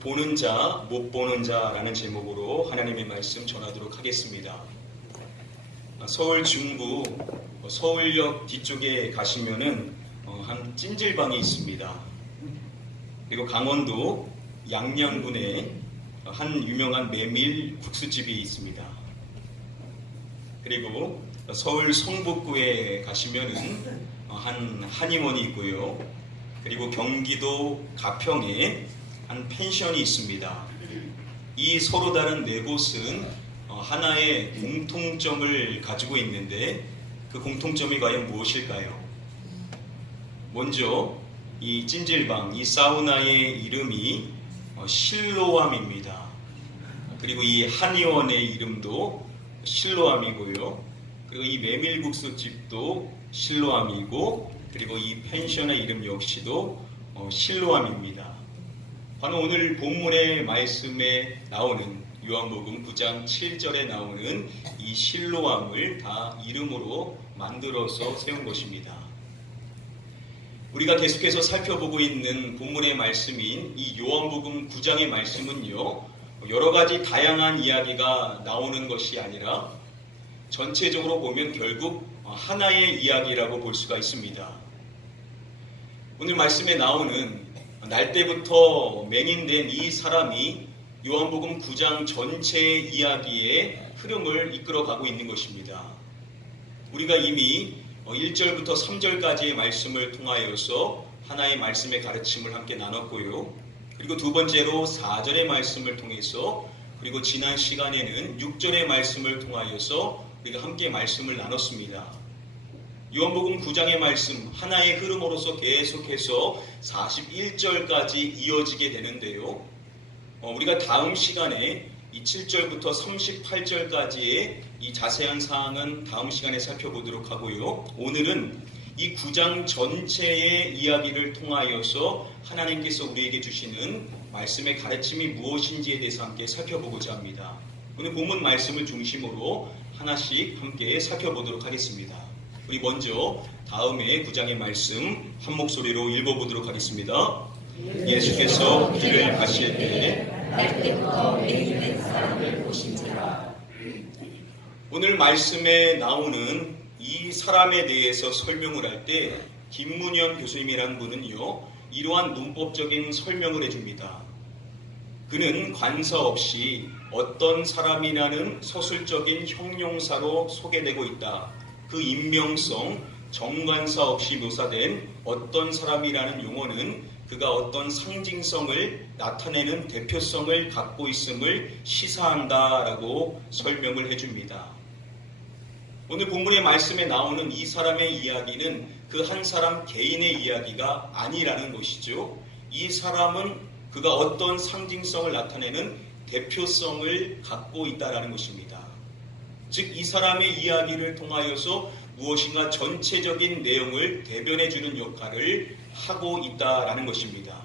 보는 자, 못 보는 자라는 제목으로 하나님의 말씀 전하도록 하겠습니다. 서울 중구 서울역 뒤쪽에 가시면은 한 찜질방이 있습니다. 그리고 강원도 양양군에 한 유명한 메밀 국수집이 있습니다. 그리고 서울 성북구에 가시면은 한 한의원이 있고요. 그리고 경기도 가평에 한 펜션이 있습니다. 이 서로 다른 네 곳은 하나의 공통점을 가지고 있는데 그 공통점이 과연 무엇일까요? 먼저 이 찜질방, 이 사우나의 이름이 실로암입니다. 그리고 이 한의원의 이름도 실로암이고요. 그리고 이 메밀국수 집도 실로암이고, 그리고 이 펜션의 이름 역시도 실로암입니다. 바로 오늘 본문의 말씀에 나오는 요한복음 9장 7절에 나오는 이 실로암을 다 이름으로 만들어서 세운 것입니다. 우리가 계속해서 살펴보고 있는 본문의 말씀인 이 요한복음 9장의 말씀은요, 여러 가지 다양한 이야기가 나오는 것이 아니라 전체적으로 보면 결국 하나의 이야기라고 볼 수가 있습니다. 오늘 말씀에 나오는 날 때부터 맹인된 이 사람이 요한복음 9장 전체의 이야기의 흐름을 이끌어가고 있는 것입니다. 우리가 이미 1절부터 3절까지의 말씀을 통하여서 하나의 말씀의 가르침을 함께 나눴고요. 그리고 두 번째로 4절의 말씀을 통해서, 그리고 지난 시간에는 6절의 말씀을 통하여서 우리가 함께 말씀을 나눴습니다. 요한복음 9장의 말씀 하나의 흐름으로서 계속해서 41절까지 이어지게 되는데요. 우리가 다음 시간에 이 7절부터 38절까지의 이 자세한 사항은 다음 시간에 살펴보도록 하고요. 오늘은 이 9장 전체의 이야기를 통하여서 하나님께서 우리에게 주시는 말씀의 가르침이 무엇인지에 대해서 함께 살펴보고자 합니다. 오늘 본문 말씀을 중심으로 하나씩 함께 살펴보도록 하겠습니다. 우리 먼저 다음에 9장의 말씀 한 목소리로 읽어보도록 하겠습니다. 예수께서 길을 가실 때에 날 때부터 맹인된 사람을 보신지라. 오늘 말씀에 나오는 이 사람에 대해서 설명을 할 때 김문현 교수님이라는 분은요, 이러한 문법적인 설명을 해줍니다. 그는 관사 없이 어떤 사람이라는 서술적인 형용사로 소개되고 있다. 그 인명성, 정관사 없이 묘사된 어떤 사람이라는 용어는 그가 어떤 상징성을 나타내는 대표성을 갖고 있음을 시사한다라고 설명을 해줍니다. 오늘 본문의 말씀에 나오는 이 사람의 이야기는 그 한 사람 개인의 이야기가 아니라는 것이죠. 이 사람은 그가 어떤 상징성을 나타내는 대표성을 갖고 있다라는 것입니다. 즉, 이 사람의 이야기를 통하여서 무엇인가 전체적인 내용을 대변해주는 역할을 하고 있다라는 것입니다.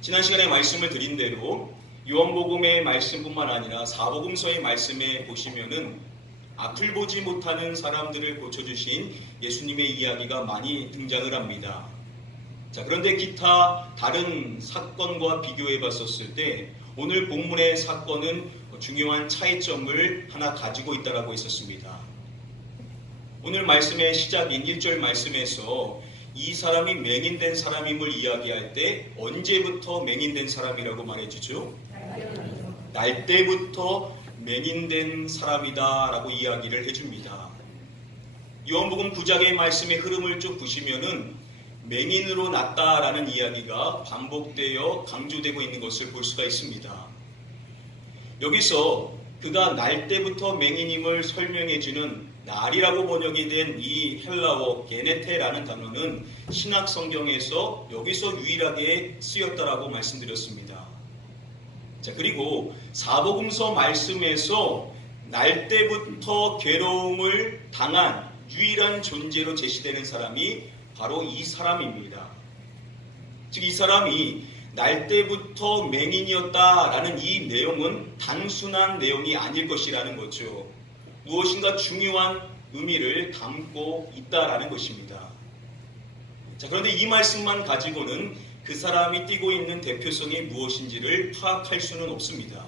지난 시간에 말씀을 드린 대로 요한복음의 말씀뿐만 아니라 사복음서의 말씀에 보시면은 앞을 보지 못하는 사람들을 고쳐주신 예수님의 이야기가 많이 등장을 합니다. 자, 그런데 기타 다른 사건과 비교해 봤었을 때 오늘 본문의 사건은 중요한 차이점을 하나 가지고 있다라고 했었습니다. 오늘 말씀의 시작인 1절 말씀에서 이 사람이 맹인된 사람임을 이야기할 때 언제부터 맹인된 사람이라고 말해주죠? 날 때부터 맹인된 사람이다 라고 이야기를 해줍니다. 요한복음 9장의 말씀의 흐름을 쭉 보시면은 맹인으로 났다라는 이야기가 반복되어 강조되고 있는 것을 볼 수가 있습니다. 여기서 그가 날 때부터 맹인임을 설명해주는 날이라고 번역이 된 이 헬라어 게네테라는 단어는 신약 성경에서 여기서 유일하게 쓰였다라고 말씀드렸습니다. 자, 그리고 사복음서 말씀에서 날 때부터 괴로움을 당한 유일한 존재로 제시되는 사람이 바로 이 사람입니다. 즉, 이 사람이 날 때부터 맹인이었다라는 이 내용은 단순한 내용이 아닐 것이라는 거죠. 무엇인가 중요한 의미를 담고 있다라는 것입니다. 자, 그런데 이 말씀만 가지고는 그 사람이 띠고 있는 대표성이 무엇인지를 파악할 수는 없습니다.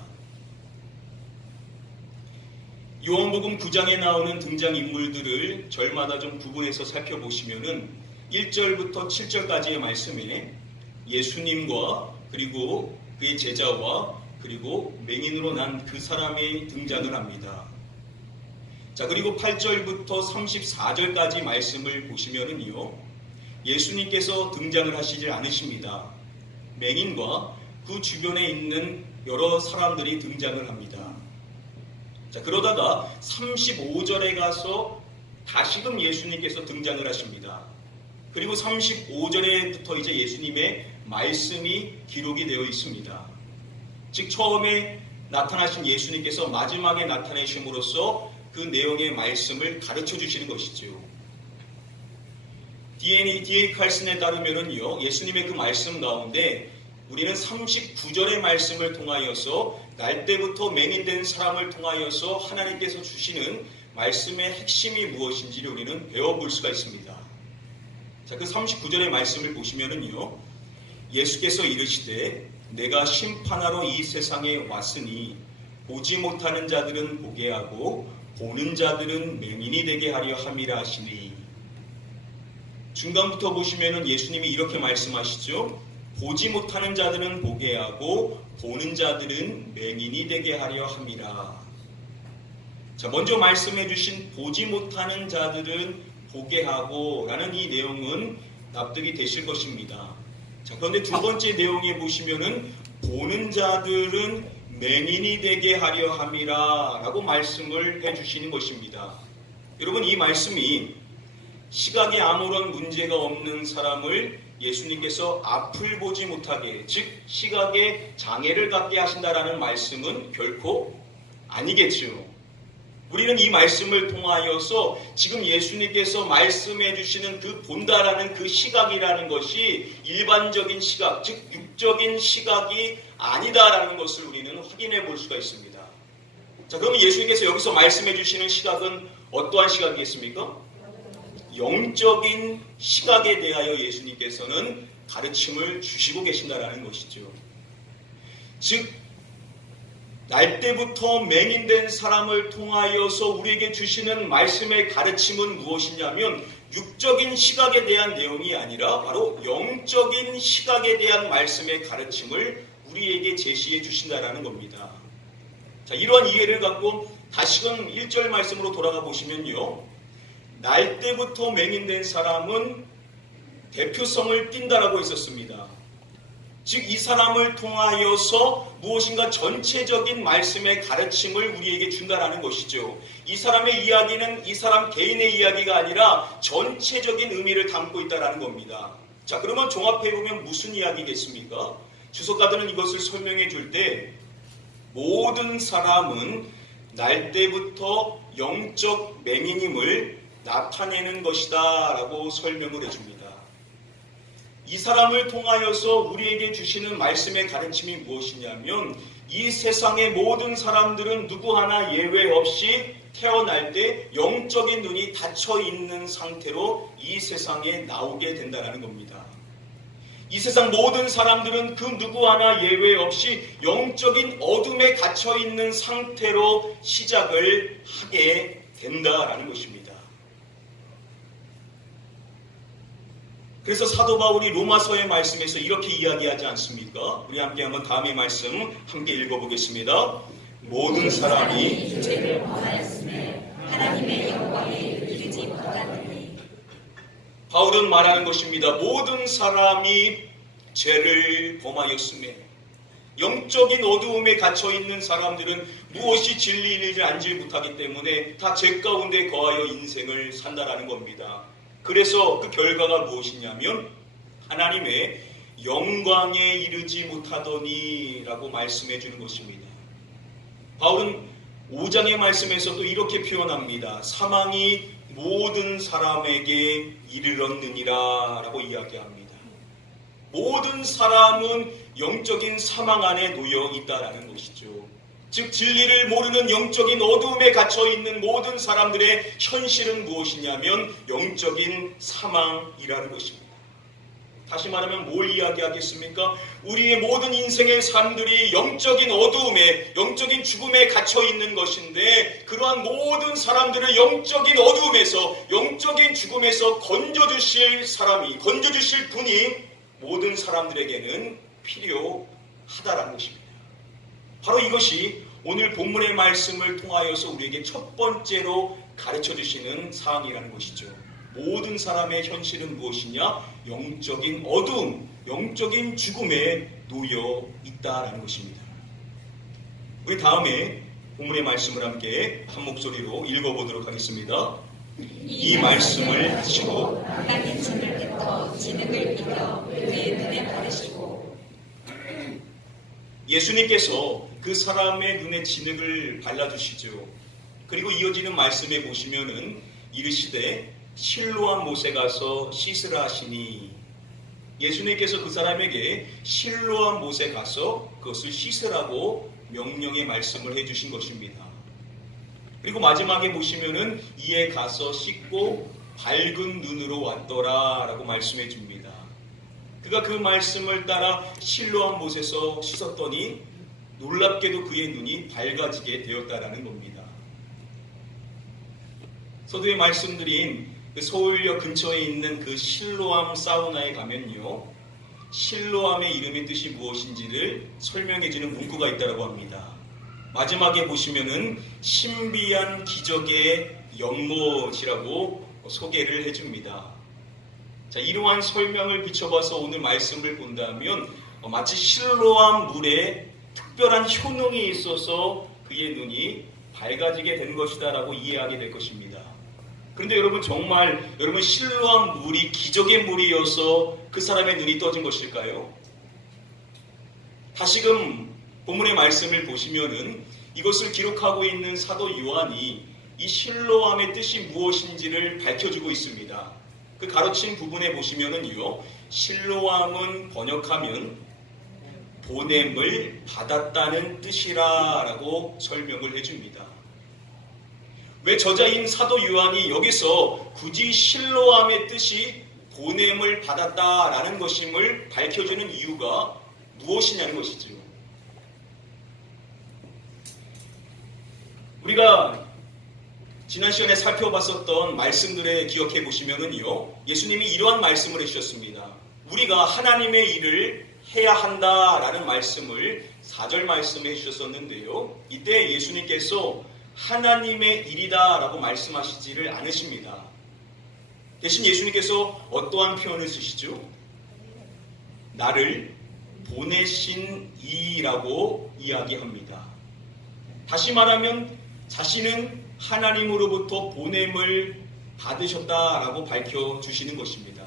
요한복음 9장에 나오는 등장인물들을 절마다 좀 구분해서 살펴보시면은 1절부터 7절까지의 말씀에 예수님과 그리고 그의 제자와 그리고 맹인으로 난 그 사람이 등장을 합니다. 자, 그리고 8절부터 34절까지 말씀을 보시면은요, 예수님께서 등장을 하시질 않으십니다. 맹인과 그 주변에 있는 여러 사람들이 등장을 합니다. 자, 그러다가 35절에 가서 다시금 예수님께서 등장을 하십니다. 그리고 35절에부터 이제 예수님의 말씀이 기록이 되어 있습니다. 즉 처음에 나타나신 예수님께서 마지막에 나타내심으로써 그 내용의 말씀을 가르쳐 주시는 것이죠. D.A. 칼슨에 따르면은요, 예수님의 그 말씀 가운데 우리는 39절의 말씀을 통하여서 날 때부터 맹인된 사람을 통하여서 하나님께서 주시는 말씀의 핵심이 무엇인지를 우리는 배워볼 수가 있습니다. 자, 그 39절의 말씀을 보시면은요, 예수께서 이르시되 내가 심판하러 이 세상에 왔으니 보지 못하는 자들은 보게 하고 보는 자들은 맹인이 되게 하려 함이라 하시니. 중간부터 보시면은 예수님이 이렇게 말씀하시죠. 보지 못하는 자들은 보게 하고 보는 자들은 맹인이 되게 하려 함이라. 자, 먼저 말씀해 주신 보지 못하는 자들은 보게 하고 라는 이 내용은 납득이 되실 것입니다. 자, 그런데 두 번째 내용에 보시면은 보는 자들은 맹인이 되게 하려 함이라 라고 말씀을 해 주시는 것입니다. 여러분, 이 말씀이 시각에 아무런 문제가 없는 사람을 예수님께서 앞을 보지 못하게, 즉 시각에 장애를 갖게 하신다라는 말씀은 결코 아니겠죠. 우리는 이 말씀을 통하여서 지금 예수님께서 말씀해 주시는 그 본다라는 그 시각이라는 것이 일반적인 시각, 즉 육적인 시각이 아니다라는 것을 우리는 확인해 볼 수가 있습니다. 자, 그러면 예수님께서 여기서 말씀해 주시는 시각은 어떠한 시각이겠습니까? 영적인 시각에 대하여 예수님께서는 가르침을 주시고 계신다라는 것이죠. 즉 날 때부터 맹인된 사람을 통하여서 우리에게 주시는 말씀의 가르침은 무엇이냐면 육적인 시각에 대한 내용이 아니라 바로 영적인 시각에 대한 말씀의 가르침을 우리에게 제시해 주신다라는 겁니다. 자, 이러한 이해를 갖고 다시금 1절 말씀으로 돌아가 보시면요, 날 때부터 맹인된 사람은 대표성을 띈다라고 했었습니다. 즉 이 사람을 통하여서 무엇인가 전체적인 말씀의 가르침을 우리에게 준다라는 것이죠. 이 사람의 이야기는 이 사람 개인의 이야기가 아니라 전체적인 의미를 담고 있다라는 겁니다. 자, 그러면 종합해보면 무슨 이야기겠습니까? 주석가들은 이것을 설명해 줄 때 모든 사람은 날 때부터 영적 맹인임을 나타내는 것이다 라고 설명을 해줍니다. 이 사람을 통하여서 우리에게 주시는 말씀의 가르침이 무엇이냐면 이 세상의 모든 사람들은 누구 하나 예외 없이 태어날 때 영적인 눈이 닫혀 있는 상태로 이 세상에 나오게 된다는 겁니다. 이 세상 모든 사람들은 그 누구 하나 예외 없이 영적인 어둠에 갇혀 있는 상태로 시작을 하게 된다라는 것입니다. 그래서 사도 바울이 로마서의 말씀에서 이렇게 이야기하지 않습니까? 우리 함께 한번 다음의 말씀 함께 읽어보겠습니다. 모든 사람이 죄를 범하였음에 하나님의 영광에 이르지 못하느니. 바울은 말하는 것입니다. 모든 사람이 죄를 범하였음에, 영적인 어두움에 갇혀있는 사람들은 무엇이 진리인지 알지 못하기 때문에 다 죄 가운데 거하여 인생을 산다라는 겁니다. 그래서 그 결과가 무엇이냐면 하나님의 영광에 이르지 못하더니 라고 말씀해 주는 것입니다. 바울은 5장의 말씀에서 또 이렇게 표현합니다. 사망이 모든 사람에게 이르렀느니라 라고 이야기합니다. 모든 사람은 영적인 사망 안에 놓여 있다라는 것이죠. 즉 진리를 모르는 영적인 어두움에 갇혀있는 모든 사람들의 현실은 무엇이냐면 영적인 사망이라는 것입니다. 다시 말하면 뭘 이야기하겠습니까? 우리의 모든 인생의 삶들이 영적인 어두움에, 영적인 죽음에 갇혀 있는 것인데, 그러한 모든 사람들을 영적인 어두움에서, 영적인 죽음에서 건져주실 사람이, 건져주실 분이 모든 사람들에게는 필요하다라는 것입니다. 바로 이것이 오늘 본문의 말씀을 통하여서 우리에게 첫 번째로 가르쳐 주시는 사항이라는 것이죠. 모든 사람의 현실은 무엇이냐? 영적인 어두움, 영적인 죽음에 놓여 있다라는 것입니다. 우리 다음에 본문의 말씀을 함께 한 목소리로 읽어보도록 하겠습니다. 이 말씀을 하시고 하나님 진을 뱉어 진흙을 이겨 그의 눈에 바르시고. 예수님께서 그 사람의 눈에 진흙을 발라주시죠. 그리고 이어지는 말씀에 보시면은 이르시되 실로암 못에 가서 씻으라 하시니, 예수님께서 그 사람에게 실로암 못에 가서 그것을 씻으라고 명령의 말씀을 해주신 것입니다. 그리고 마지막에 보시면은 이에 가서 씻고 밝은 눈으로 왔더라 라고 말씀해 줍니다. 그가 그 말씀을 따라 실로암 못에서 씻었더니 놀랍게도 그의 눈이 밝아지게 되었다라는 겁니다. 서두에 말씀드린 그 서울역 근처에 있는 그 실로암 사우나에 가면요, 실로암의 이름의 뜻이 무엇인지를 설명해주는 문구가 있다고 합니다. 마지막에 보시면은 신비한 기적의 연못이라고 소개를 해줍니다. 자, 이러한 설명을 비춰봐서 오늘 말씀을 본다면 마치 실로암 물에 특별한 효능이 있어서 그의 눈이 밝아지게 된 것이다 라고 이해하게 될 것입니다. 그런데 여러분, 정말 여러분 실로암 물이 기적의 물이어서 그 사람의 눈이 떠진 것일까요? 다시금 본문의 말씀을 보시면은 이것을 기록하고 있는 사도 요한이 이 실로암의 뜻이 무엇인지를 밝혀주고 있습니다. 그 가르친 부분에 보시면은요, 실로암은 번역하면 보냄을 받았다는 뜻이라 라고 설명을 해줍니다. 왜 저자인 사도 요한이 여기서 굳이 실로암의 뜻이 보냄을 받았다라는 것임을 밝혀주는 이유가 무엇이냐는 것이죠. 우리가 지난 시간에 살펴봤었던 말씀들을 기억해 보시면은요, 예수님이 이러한 말씀을 해주셨습니다. 우리가 하나님의 일을 해야 한다라는 말씀을 4절 말씀해 주셨었는데요, 이때 예수님께서 하나님의 일이다 라고 말씀하시지를 않으십니다. 대신 예수님께서 어떠한 표현을 쓰시죠? 나를 보내신 이라고 이야기합니다. 다시 말하면 자신은 하나님으로부터 보냄을 받으셨다라고 밝혀주시는 것입니다.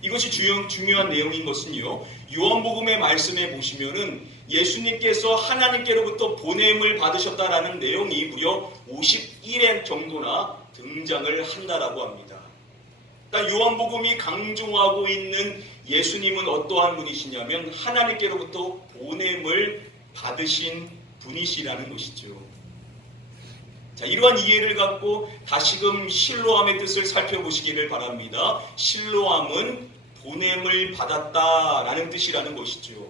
이것이 중요한 내용인 것은요, 요한복음의 말씀에 보시면은 예수님께서 하나님께로부터 보냄을 받으셨다라는 내용이 무려 51회 정도나 등장을 한다라고 합니다. 그러니까 요한복음이 강조하고 있는 예수님은 어떠한 분이시냐면 하나님께로부터 보냄을 받으신 분이시라는 것이죠. 자, 이러한 이해를 갖고 다시금 실로암의 뜻을 살펴보시기를 바랍니다. 실로암은 보냄을 받았다라는 뜻이라는 것이죠.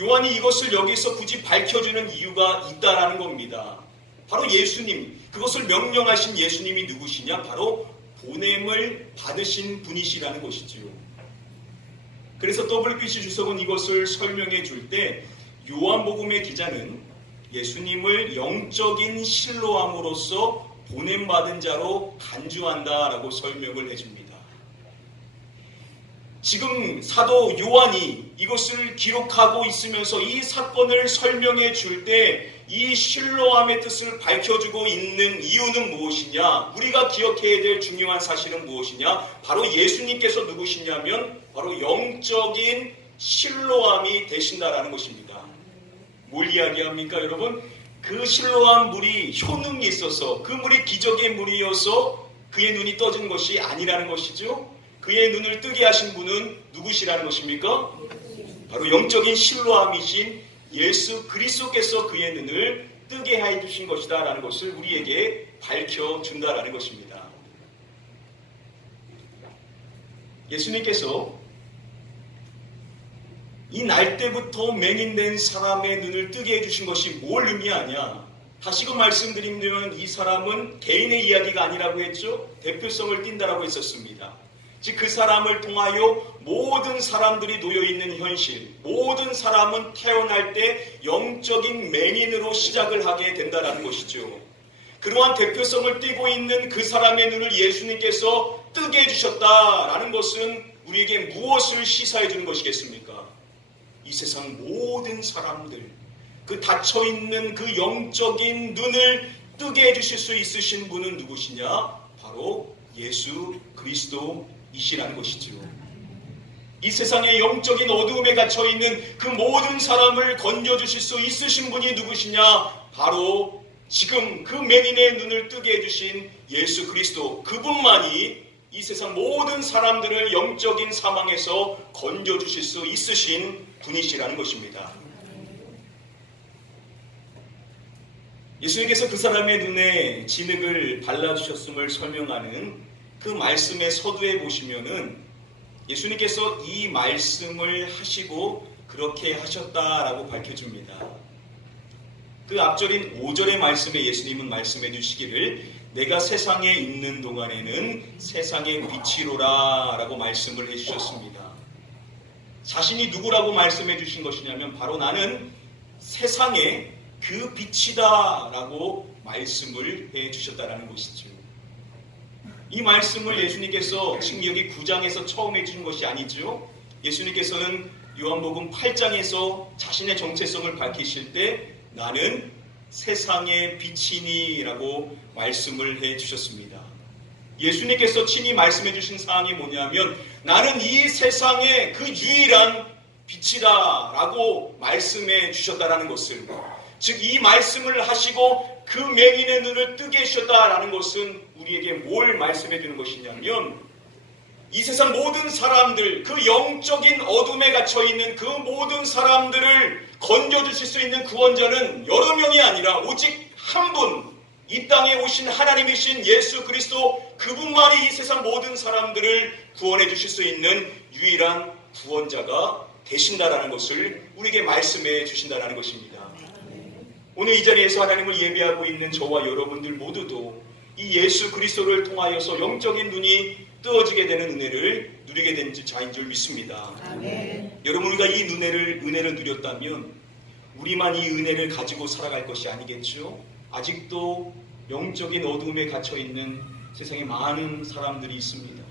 요한이 이것을 여기서 굳이 밝혀주는 이유가 있다라는 겁니다. 바로 예수님, 그것을 명령하신 예수님이 누구시냐? 바로 보냄을 받으신 분이시라는 것이죠. 그래서 WBC 주석은 이것을 설명해 줄 때 요한복음의 기자는 예수님을 영적인 실로암으로서 보냄받은 자로 간주한다라고 설명을 해줍니다. 지금 사도 요한이 이것을 기록하고 있으면서 이 사건을 설명해 줄 때 이 실로암의 뜻을 밝혀주고 있는 이유는 무엇이냐? 우리가 기억해야 될 중요한 사실은 무엇이냐? 바로 예수님께서 누구시냐면 바로 영적인 실로암이 되신다라는 것입니다. 뭘 이야기합니까, 여러분? 그 실로암 물이 효능이 있어서, 그 물이 기적의 물이어서 그의 눈이 떠진 것이 아니라는 것이죠. 그의 눈을 뜨게 하신 분은 누구시라는 것입니까? 바로 영적인 실로암이신 예수 그리스도께서 그의 눈을 뜨게 해주신 것이다 라는 것을 우리에게 밝혀준다라는 것입니다. 예수님께서 이 날 때부터 맹인된 사람의 눈을 뜨게 해주신 것이 뭘 의미하냐? 다시금 말씀드리면 이 사람은 개인의 이야기가 아니라고 했죠. 대표성을 띈다라고 했었습니다. 즉 그 사람을 통하여 모든 사람들이 놓여있는 현실, 모든 사람은 태어날 때 영적인 맹인으로 시작을 하게 된다는 것이죠. 그러한 대표성을 띠고 있는 그 사람의 눈을 예수님께서 뜨게 해주셨다라는 것은 우리에게 무엇을 시사해 주는 것이겠습니까? 이 세상 모든 사람들, 그 닫혀있는 그 영적인 눈을 뜨게 해주실 수 있으신 분은 누구시냐? 바로 예수 그리스도이시라는 것이죠. 이 세상의 영적인 어두움에 갇혀있는 그 모든 사람을 건져주실 수 있으신 분이 누구시냐? 바로 지금 그 맹인의 눈을 뜨게 해주신 예수 그리스도, 그분만이 이 세상 모든 사람들을 영적인 사망에서 건져주실 수 있으신 분이시라는 것입니다. 예수님께서 그 사람의 눈에 진흙을 발라주셨음을 설명하는 그 말씀의 서두에 보시면은 예수님께서 이 말씀을 하시고 그렇게 하셨다라고 밝혀줍니다. 그 앞절인 5절의 말씀에 예수님은 말씀해 주시기를 내가 세상에 있는 동안에는 세상의 빛이로라 라고 말씀을 해주셨습니다. 자신이 누구라고 말씀해 주신 것이냐면 바로 나는 세상의 그 빛이다 라고 말씀을 해 주셨다라는 것이죠. 이 말씀을 예수님께서 지금 여기 9장에서 처음 해주신 것이 아니죠. 예수님께서는 요한복음 8장에서 자신의 정체성을 밝히실 때 나는 세상의 빛이니 라고 말씀을 해 주셨습니다. 예수님께서 친히 말씀해 주신 사항이 뭐냐면 나는 이 세상의 그 유일한 빛이다 라고 말씀해 주셨다라는 것을, 즉 이 말씀을 하시고 그 맹인의 눈을 뜨게 하셨다라는 것은 우리에게 뭘 말씀해 주는 것이냐면 이 세상 모든 사람들, 그 영적인 어둠에 갇혀있는 그 모든 사람들을 건져주실 수 있는 구원자는 여러 명이 아니라 오직 한 분, 이 땅에 오신 하나님이신 예수 그리스도, 그분만이 이 세상 모든 사람들을 구원해 주실 수 있는 유일한 구원자가 되신다라는 것을 우리에게 말씀해 주신다라는 것입니다. 오늘 이 자리에서 하나님을 예배하고 있는 저와 여러분들 모두도 이 예수 그리스도를 통하여서 영적인 눈이 뜨어지게 되는 은혜를 누리게 된 자인 줄 믿습니다. 아멘. 여러분, 우리가 이 은혜를 누렸다면 우리만 이 은혜를 가지고 살아갈 것이 아니겠죠? 아직도 영적인 어두움에 갇혀있는 세상에 많은 사람들이 있습니다.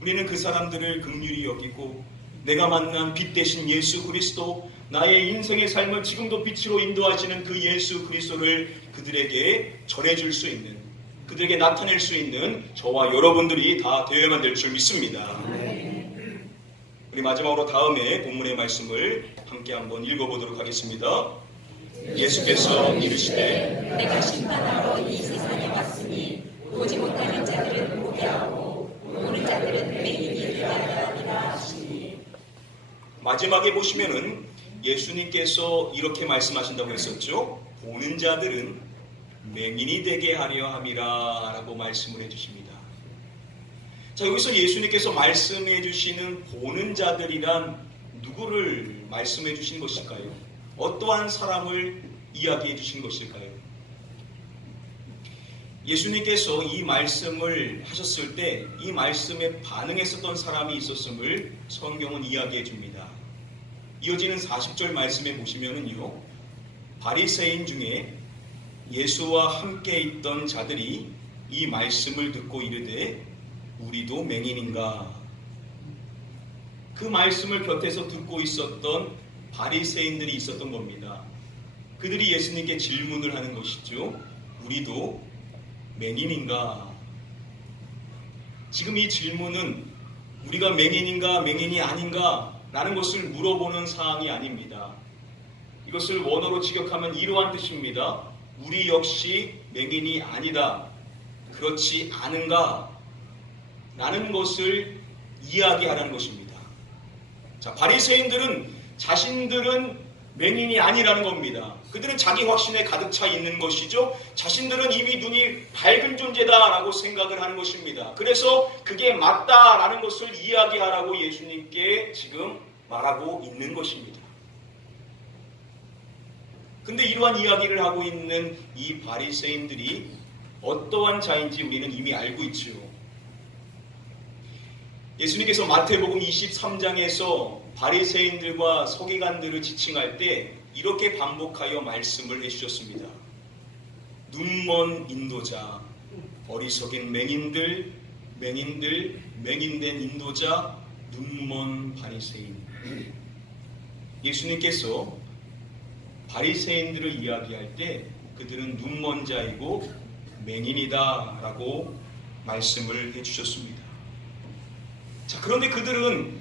우리는 그 사람들을 긍휼히 여기고 내가 만난 빛 대신 예수 그리스도, 나의 인생의 삶을 지금도 빛으로 인도하시는 그 예수 그리스도를 그들에게 전해줄 수 있는, 그들에게 나타낼 수 있는 저와 여러분들이 다 되어야만 될 줄 믿습니다. 우리 마지막으로 다음에 본문의 말씀을 함께 한번 읽어보도록 하겠습니다. 예수께서 이르시되 내가 심판하러 이 세상에 왔으니 보지 못하는 자들은 보게 하고 보는 자들은 맹인이 되게 하려 함이라 하시니. 마지막에 보시면은 예수님께서 이렇게 말씀하신다고 했었죠. 보는 자들은 맹인이 되게 하려 함이라 라고 말씀을 해주십니다. 자, 여기서 예수님께서 말씀해 주시는 보는 자들이란 누구를 말씀해 주신 것일까요? 어떠한 사람을 이야기해 주신 것일까요? 예수님께서 이 말씀을 하셨을 때 이 말씀에 반응했었던 사람이 있었음을 성경은 이야기해 줍니다. 이어지는 40절 말씀에 보시면은요, 바리새인 중에 예수와 함께 있던 자들이 이 말씀을 듣고 이르되 우리도 맹인인가? 그 말씀을 곁에서 듣고 있었던 바리새인들이 있었던 겁니다. 그들이 예수님께 질문을 하는 것이죠. 우리도 맹인인가? 지금 이 질문은 우리가 맹인인가 맹인이 아닌가 라는 것을 물어보는 사항이 아닙니다. 이것을 원어로 직역하면 이러한 뜻입니다. 우리 역시 맹인이 아니다, 그렇지 않은가 라는 것을 이야기하라는 것입니다. 자, 바리새인들은 자신들은 맹인이 아니라는 겁니다. 그들은 자기 확신에 가득 차 있는 것이죠. 자신들은 이미 눈이 밝은 존재다라고 생각을 하는 것입니다. 그래서 그게 맞다라는 것을 이야기하라고 예수님께 지금 말하고 있는 것입니다. 근데 이러한 이야기를 하고 있는 이 바리새인들이 어떠한 자인지 우리는 이미 알고 있지요. 예수님께서 마태복음 23장에서 바리새인들과 서기관들을 지칭할 때 이렇게 반복하여 말씀을 해주셨습니다. 눈먼 인도자, 어리석인 맹인들, 맹인된 인도자, 눈먼 바리새인. 예수님께서 바리새인들을 이야기할 때 그들은 눈먼 자이고 맹인이다 라고 말씀을 해주셨습니다. 자, 그런데 그들은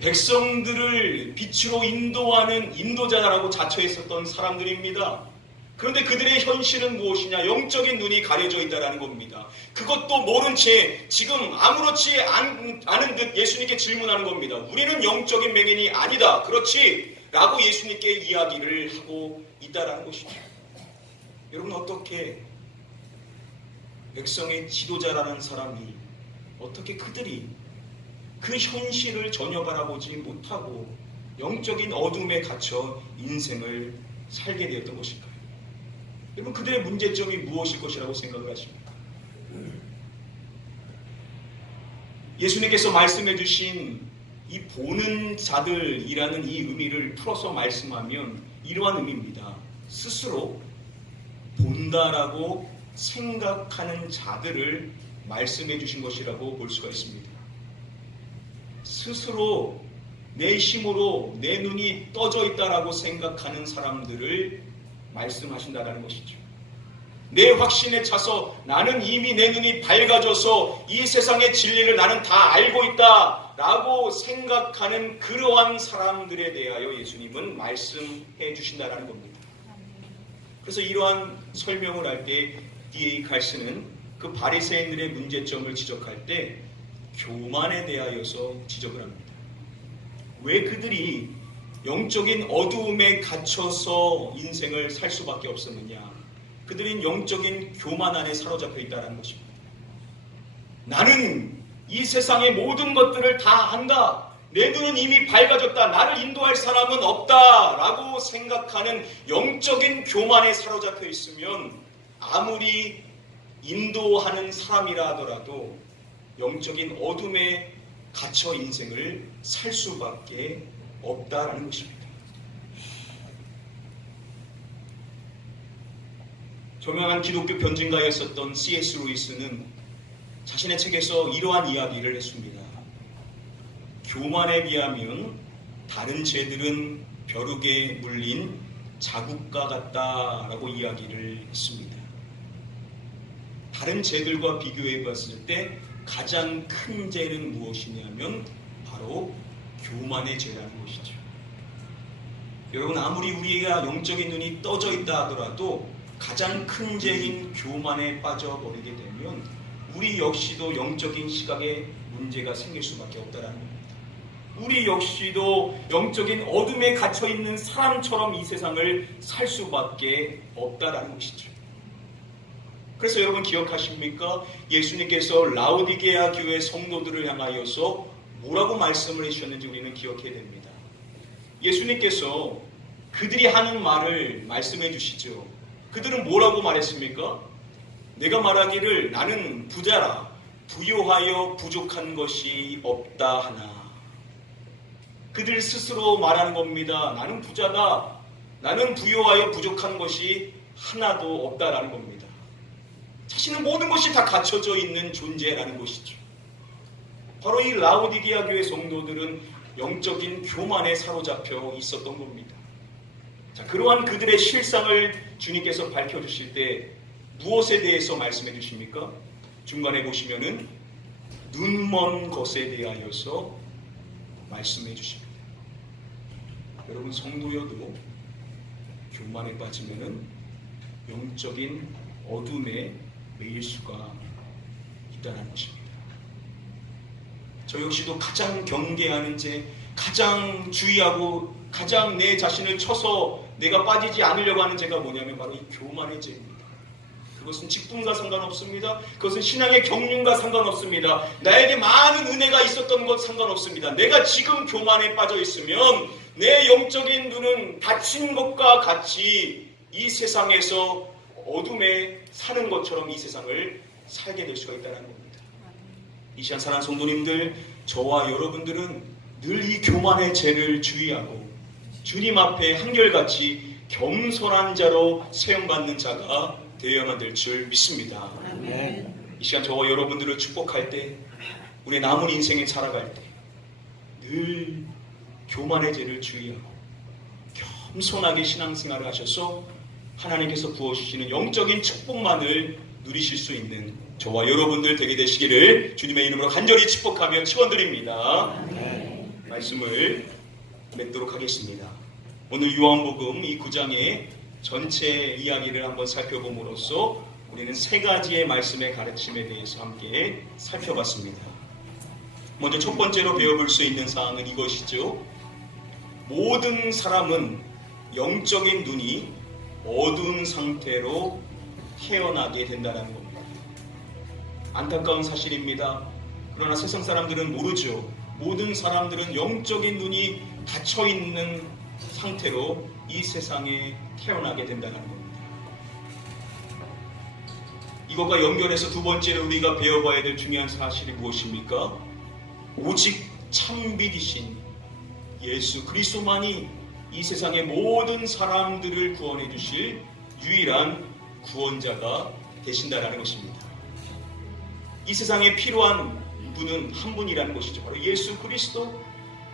백성들을 빛으로 인도하는 인도자라고 자처했었던 사람들입니다. 그런데 그들의 현실은 무엇이냐? 영적인 눈이 가려져 있다는 겁니다. 그것도 모른 채 지금 아무렇지 않은 듯 예수님께 질문하는 겁니다. 우리는 영적인 맹인이 아니다. 그렇지? 라고 예수님께 이야기를 하고 있다는 것이죠. 여러분, 어떻게 백성의 지도자라는 사람이 어떻게 그들이 그 현실을 전혀 바라보지 못하고 영적인 어둠에 갇혀 인생을 살게 되었던 것일까요? 여러분, 그들의 문제점이 무엇일 것이라고 생각을 하십니까? 예수님께서 말씀해 주신 이 보는 자들이라는 이 의미를 풀어서 말씀하면 이러한 의미입니다. 스스로 본다라고 생각하는 자들을 말씀해 주신 것이라고 볼 수가 있습니다. 스스로 내 힘으로 내 눈이 떠져 있다라고 생각하는 사람들을 말씀하신다는 것이죠. 내 확신에 차서 나는 이미 내 눈이 밝아져서 이 세상의 진리를 나는 다 알고 있다 라고 생각하는 그러한 사람들에 대하여 예수님은 말씀해 주신다는 겁니다. 그래서 이러한 설명을 할 때 D.A. 칼슨은 그 바리새인들의 문제점을 지적할 때 교만에 대하여서 지적을 합니다. 왜 그들이 영적인 어두움에 갇혀서 인생을 살 수밖에 없었느냐? 그들은 영적인 교만 안에 사로잡혀 있다는 것입니다. 나는 이 세상의 모든 것들을 다 안다. 내 눈은 이미 밝아졌다. 나를 인도할 사람은 없다. 라고 생각하는 영적인 교만에 사로잡혀 있으면 아무리 인도하는 사람이라 하더라도 영적인 어둠에 갇혀 인생을 살 수밖에 없다라는 것입니다. 조명한 기독교 변증가였었던 C.S. 루이스는 자신의 책에서 이러한 이야기를 했습니다. 교만에 비하면 다른 죄들은 벼룩에 물린 자국과 같다라고 이야기를 했습니다. 다른 죄들과 비교해 봤을 때 가장 큰 죄는 무엇이냐면 바로 교만의 죄라는 것이죠. 여러분, 아무리 우리가 영적인 눈이 떠져 있다 하더라도 가장 큰 죄인 교만에 빠져버리게 되면 우리 역시도 영적인 시각에 문제가 생길 수밖에 없다는 겁니다. 우리 역시도 영적인 어둠에 갇혀있는 사람처럼 이 세상을 살 수밖에 없다는 것이죠. 그래서 여러분 기억하십니까? 예수님께서 라오디게아 교회 성도들을 향하여서 뭐라고 말씀을 해주셨는지 우리는 기억해야 됩니다. 예수님께서 그들이 하는 말을 말씀해 주시죠. 그들은 뭐라고 말했습니까? 내가 말하기를 나는 부자라 부요하여 부족한 것이 없다 하나. 그들 스스로 말하는 겁니다. 나는 부자다. 나는 부요하여 부족한 것이 하나도 없다라는 겁니다. 자신은 모든 것이 다 갖춰져 있는 존재라는 것이죠. 바로 이 라오디게아 교회 성도들은 영적인 교만에 사로잡혀 있었던 겁니다. 자, 그러한 그들의 실상을 주님께서 밝혀주실 때 무엇에 대해서 말씀해 주십니까? 중간에 보시면은 눈먼 것에 대하여서 말씀해 주십니다. 여러분, 성도여도 교만에 빠지면은 영적인 어둠에 매일 수가 있다는 것입니다. 저 역시도 가장 경계하는 죄, 가장 주의하고 가장 내 자신을 쳐서 내가 빠지지 않으려고 하는 죄가 뭐냐면 바로 이 교만의 죄입니다. 그것은 직분과 상관없습니다. 그것은 신앙의 경륜과 상관없습니다. 나에게 많은 은혜가 있었던 것 상관없습니다. 내가 지금 교만에 빠져 있으면 내 영적인 눈은 닫힌 것과 같이 이 세상에서 어둠에 사는 것처럼 이 세상을 살게 될 수가 있다는 겁니다. 이 시간 사랑하는 성도님들, 저와 여러분들은 늘 이 교만의 죄를 주의하고 주님 앞에 한결같이 겸손한 자로 세움받는 자가 되어야만 될 줄 믿습니다. 이 시간 저와 여러분들을 축복할 때, 우리 남은 인생에 살아갈 때 늘 교만의 죄를 주의하고 겸손하게 신앙생활을 하셔서 하나님께서 부어주시는 영적인 축복만을 누리실 수 있는 저와 여러분들 되게 되시기를 주님의 이름으로 간절히 축복하며 축원드립니다. 말씀을 맺도록 하겠습니다. 오늘 요한복음 이 9장의 전체 이야기를 한번 살펴봄으로써 우리는 세 가지의 말씀의 가르침에 대해서 함께 살펴봤습니다. 먼저 첫 번째로 배워볼 수 있는 사항은 이것이죠. 모든 사람은 영적인 눈이 어두운 상태로 태어나게 된다는 겁니다. 안타까운 사실입니다. 그러나 세상 사람들은 모르죠. 모든 사람들은 영적인 눈이 닫혀있는 상태로 이 세상에 태어나게 된다는 겁니다. 이것과 연결해서 두 번째로 우리가 배워봐야 될 중요한 사실이 무엇입니까? 오직 참빛이신 예수 그리스도만이 이 세상의 모든 사람들을 구원해 주실 유일한 구원자가 되신다는 것입니다. 이 세상에 필요한 분은 한 분이라는 것이죠. 바로 예수 그리스도.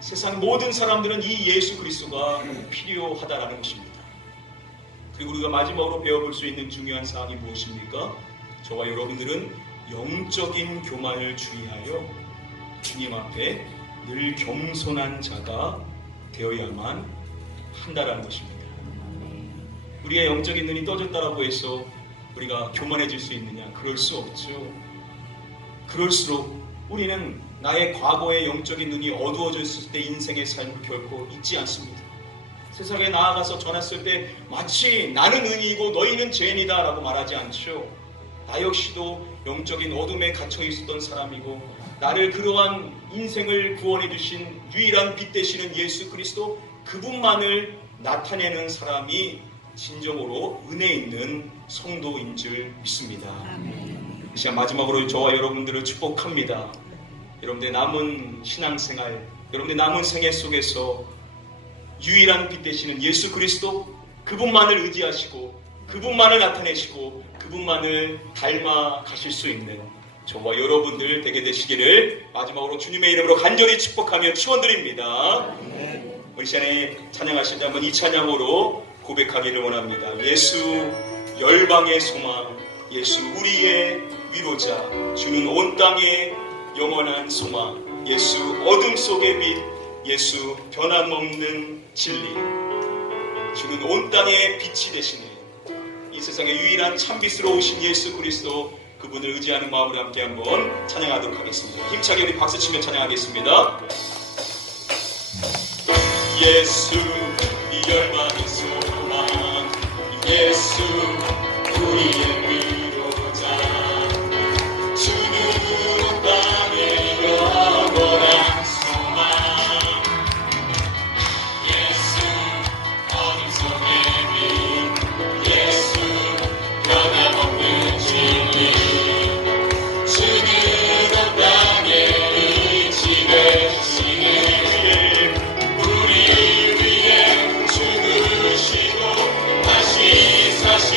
세상 모든 사람들은 이 예수 그리스도가 필요하다는 것입니다. 그리고 우리가 마지막으로 배워볼 수 있는 중요한 사항이 무엇입니까? 저와 여러분들은 영적인 교만을 주의하여 주님 앞에 늘 겸손한 자가 되어야만 한다라는 것입니다. 우리의 영적인 눈이 떠졌다라고 해서 우리가 교만해질 수 있느냐? 그럴 수 없죠. 그럴수록 우리는 나의 과거의 영적인 눈이 어두워졌을 때 인생의 삶을 결코 잊지 않습니다. 세상에 나아가서 전했을 때 마치 나는 의인이고 너희는 죄인이다 라고 말하지 않죠. 나 역시도 영적인 어둠에 갇혀 있었던 사람이고 나를 그러한 인생을 구원해 주신 유일한 빛 되시는 예수 그리스도, 그분만을 나타내는 사람이 진정으로 은혜 있는 성도인 줄 믿습니다. 이 시간 마지막으로 저와 여러분들을 축복합니다. 여러분들의 남은 신앙생활, 여러분들의 남은 생애 속에서 유일한 빛 되시는 예수 그리스도, 그분만을 의지하시고 그분만을 나타내시고 그분만을 닮아 가실 수 있는 저와 여러분들 되게 되시기를 마지막으로 주님의 이름으로 간절히 축복하며 축원드립니다. 우리 시간에 찬양하신다면 이 찬양으로 고백하기를 원합니다. 예수 열방의 소망, 예수 우리의 위로자, 주는 온 땅의 영원한 소망, 예수 어둠 속의 빛, 예수 변함없는 진리, 주는 온 땅의 빛이 되시네 이 세상의 유일한 참빛으로 오신 예수 그리스도, 그분을 의지하는 마음으로 함께 한번 찬양하도록 하겠습니다. 힘차게 우리 박수치며 찬양하겠습니다. 예수 이 열방의 소망, 예수 우리의 위로자, 주는 온 땅의 영원한 소망, 예수 어둠 속의 빛, 예수 변함없는 진리, 주는 온 땅의 의지 되시네 우리 위해 죽으시고 다시 사시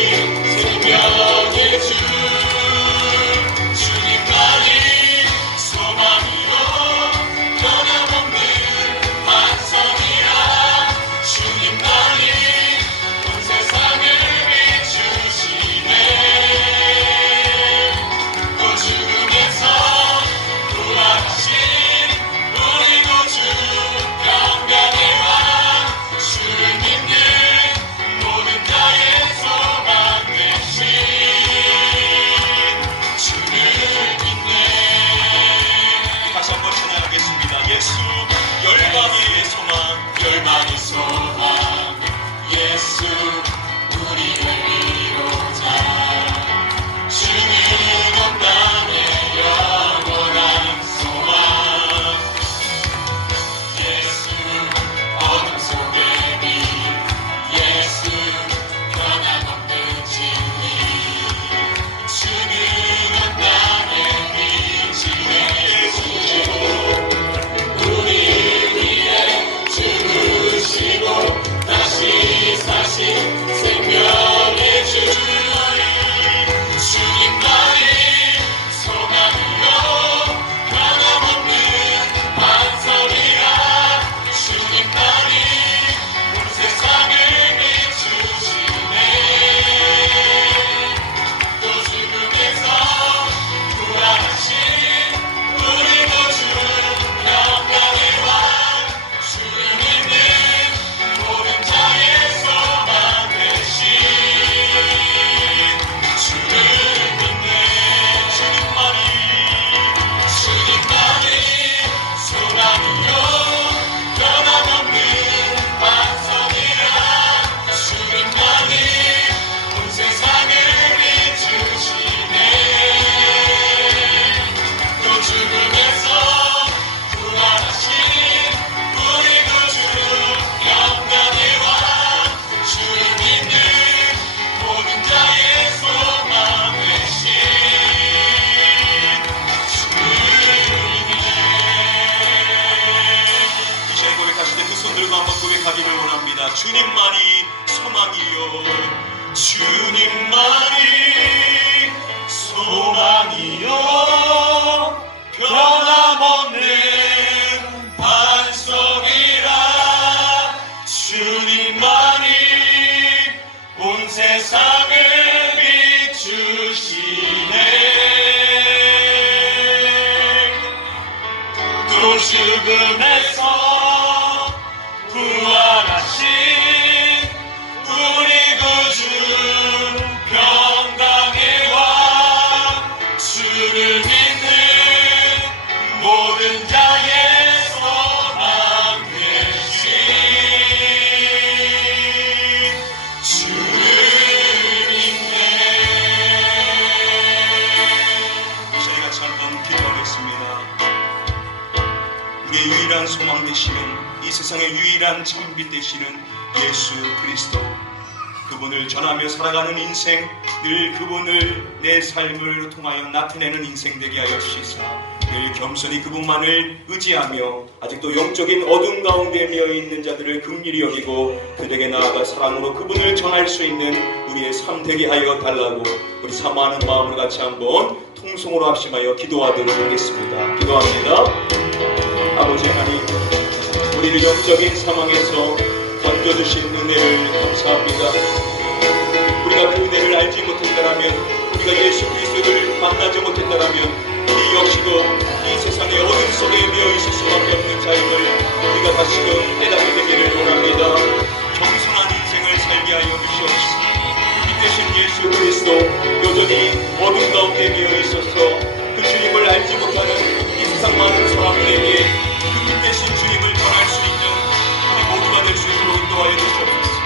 고백합니다. 주님만이 소망이요, 주님만이 소망이요, 변함없는 반석이라. 주님만이 온 세상을 비추시네. 또 죽음에서 부활하신 우리 구주 평강의 왕, 주를 믿는 모든 자의 소망 되신 주를 믿네. 저희 같이 한번 기도하겠습니다. 우리의 유일한 소망 되시는, 이 세상의 유일한 참빛 되시는 예수 그리스도, 그분을 전하며 살아가는 인생, 늘 그분을 내 삶을 통하여 나타내는 인생 되게 하여 주시사, 늘 겸손히 그분만을 의지하며 아직도 영적인 어둠 가운데 매여있는 자들을 긍휼히 여기고 그들에게 나아가 사랑으로 그분을 전할 수 있는 우리의 삶 되게 하여 달라고, 우리 사모하는 마음으로 같이 한번 통성으로 합심하여 기도하도록 하겠습니다. 기도합니다. 아버지 하나님, 우리를 영적인 상황에서 던져주신 은혜를 감사합니다. 우리가 그 은혜를 알지 못했다라면, 우리가 예수 그리스도를 만나지 못했다라면 우리 역시도 이 세상의 어둠 속에 매여있을 수밖에 없는 자임을 우리가 다시금 깨닫게 되기를 원합니다. 겸손한 인생을 살게 하여 주시옵소서. 빛 되신 예수 그리스도, 여전히 어둠 가운데 매여있어서 그 주님을 알지 못하는 이 세상 많은 사람들에게 그 빛 되신 주님을 전할 수 있는 우리 모두가 될 수 있도록 인도하여 주시옵소서.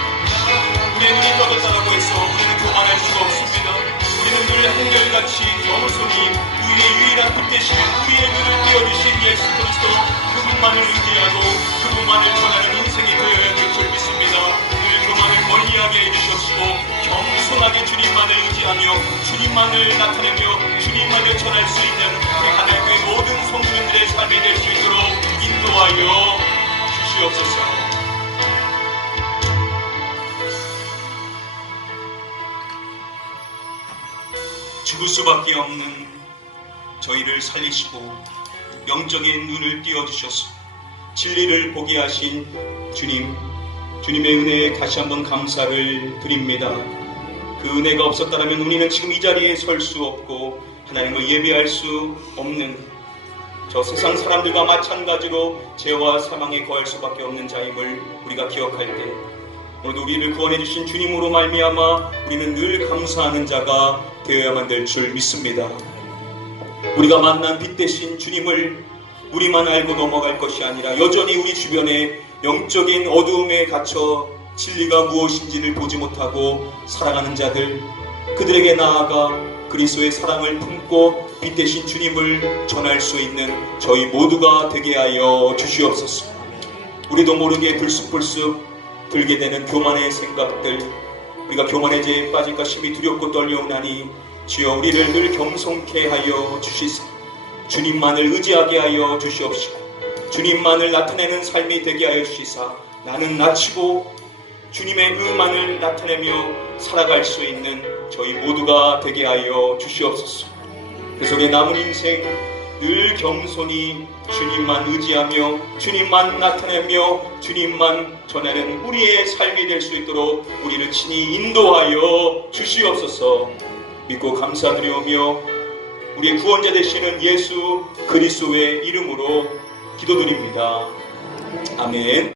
우리의 눈이 떠졌다라고 해서 우리는 교만할 수가 없습니다. 우리는 늘 한결같이 겸손히 우리의 유일한 빛 되시는 우리의 눈을 띄워주신 예수 그리스도, 그분만을 의지하고 그분만을 전하는 인생이 되어야 될 줄 믿습니다. 늘 교만을 멀리하게 해주시옵시고 겸손하게 주님만을 의지하며 주님만을 나타내며 주님만을 전할 수 있는 우리 하나님의 모든 성도님들의 삶이 될 수 있도록 인도하여 주시옵소서. 죽을 수밖에 없는 저희를 살리시고 영적인 눈을 띄워주셔서 진리를 보게 하신 주님의 은혜에 다시 한번 감사를 드립니다. 그 은혜가 없었다면 우리는 지금 이 자리에 설 수 없고 하나님을 예배할 수 없는 저 세상 사람들과 마찬가지로 죄와 사망에 거할 수밖에 없는 자임을 우리가 기억할 때, 오늘도 우리를 구원해 주신 주님으로 말미암아 우리는 늘 감사하는 자가 되어야만 될 줄 믿습니다. 우리가 만난 빛 대신 주님을 우리만 알고 넘어갈 것이 아니라 여전히 우리 주변에 영적인 어두움에 갇혀 진리가 무엇인지를 보지 못하고 살아가는 자들, 그들에게 나아가 그리스도의 사랑을 품고 빛 대신 주님을 전할 수 있는 저희 모두가 되게 하여 주시옵소서. 우리도 모르게 불쑥불쑥 들게 되는 교만의 생각들, 우리가 교만의 죄에 빠질까 심히 두렵고 떨려오나니 주여 우리를 늘 겸손케 하여 주시사 주님만을 의지하게 하여 주시옵시고 주님만을 나타내는 삶이 되게 하여 주시사 나는 낮추고 주님의 의만을 나타내며 살아갈 수 있는 저희 모두가 되게 하여 주시옵소서. 그 속에 남은 인생 늘 겸손히 주님만 의지하며 주님만 나타내며 주님만 전하는 우리의 삶이 될 수 있도록 우리를 친히 인도하여 주시옵소서. 믿고 감사드리오며 우리의 구원자 되시는 예수 그리스도의 이름으로 기도드립니다. 아멘.